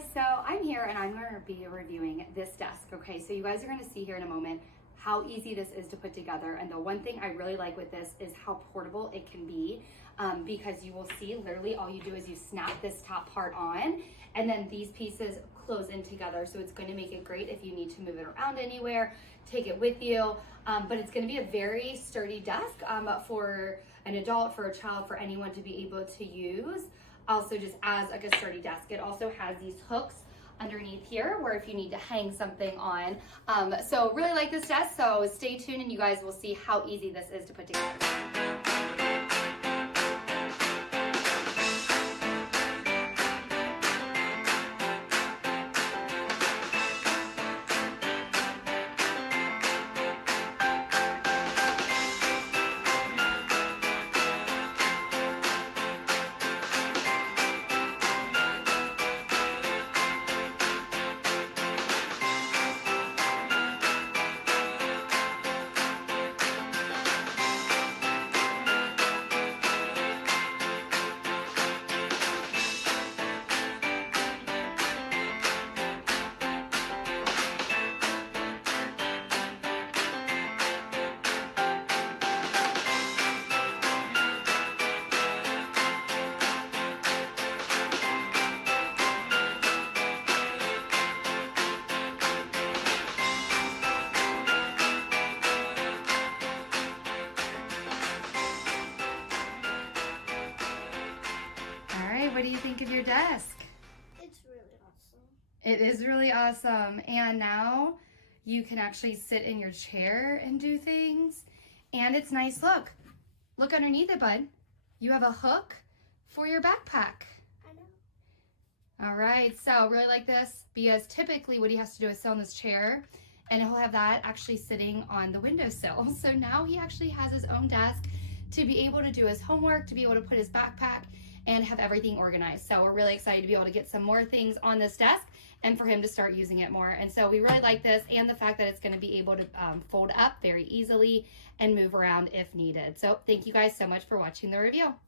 guys, so I'm here and I'm going to be reviewing this desk. Okay, so you guys are going to see here in a moment how easy this is to put together, and the one thing I really like with this is how portable it can be, because you will see literally all you do is you snap this top part on and then these pieces close in together, so it's going to make it great if you need to move it around anywhere, take it with you, but it's going to be a very sturdy desk for an adult, for a child, for anyone to be able to use. Also just as like a sturdy desk. It also has these hooks underneath here where if you need to hang something on. So really like this desk, so stay tuned and you guys will see how easy this is to put together. What do you think of your desk? It's really awesome. It is really awesome. And now you can actually sit in your chair and do things. And it's nice. Look underneath it, bud. You have a hook for your backpack. I know. All right, so really like this because typically what he has to do is sit on this chair and he'll have that actually sitting on the windowsill. So now he actually has his own desk to be able to do his homework, to be able to put his backpack and have everything organized. So we're really excited to be able to get some more things on this desk and for him to start using it more. And so we really like this and the fact that it's going to be able to fold up very easily and move around if needed. So thank you guys so much for watching the review.